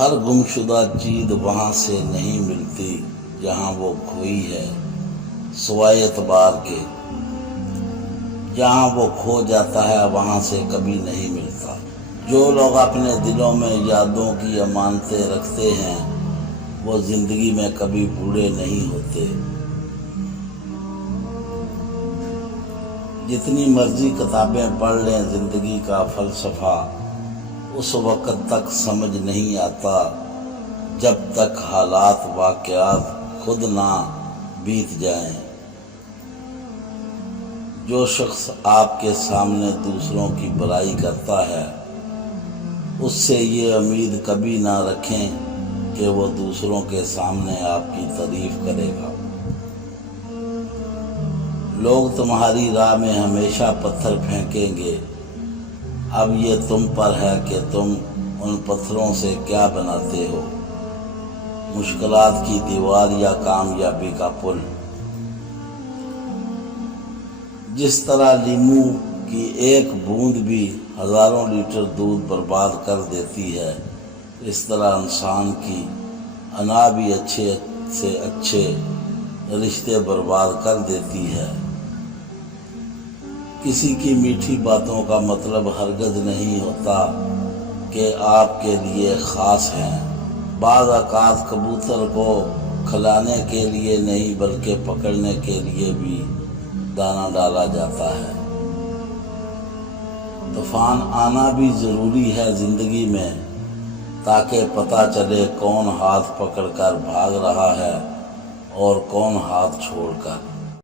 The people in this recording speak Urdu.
ہر گمشدہ چیز وہاں سے نہیں ملتی جہاں وہ کھوئی ہے، سوائے اعتبار کے۔ جہاں وہ کھو جاتا ہے وہاں سے کبھی نہیں ملتا۔ جو لوگ اپنے دلوں میں یادوں کی امانتیں رکھتے ہیں وہ زندگی میں کبھی بوڑھے نہیں ہوتے۔ جتنی مرضی کتابیں پڑھ لیں زندگی کا فلسفہ اس وقت تک سمجھ نہیں آتا جب تک حالات واقعات خود نہ بیت جائیں۔ جو شخص آپ کے سامنے دوسروں کی برائی کرتا ہے اس سے یہ امید کبھی نہ رکھیں کہ وہ دوسروں کے سامنے آپ کی تعریف کرے گا۔ لوگ تمہاری راہ میں ہمیشہ پتھر پھینکیں گے، اب یہ تم پر ہے کہ تم ان پتھروں سے کیا بناتے ہو، مشکلات کی دیوار یا کامیابی کا پل۔ جس طرح لیموں کی ایک بوند بھی ہزاروں لیٹر دودھ برباد کر دیتی ہے، اس طرح انسان کی انا بھی اچھے سے اچھے رشتے برباد کر دیتی ہے۔ کسی کی میٹھی باتوں کا مطلب ہرگز نہیں ہوتا کہ آپ کے لیے خاص ہیں۔ بعض اوقات کبوتر کو کھلانے کے لیے نہیں بلکہ پکڑنے کے لیے بھی دانہ ڈالا جاتا ہے۔ طوفان آنا بھی ضروری ہے زندگی میں تاکہ پتہ چلے کون ہاتھ پکڑ کر بھاگ رہا ہے اور کون ہاتھ چھوڑ کر۔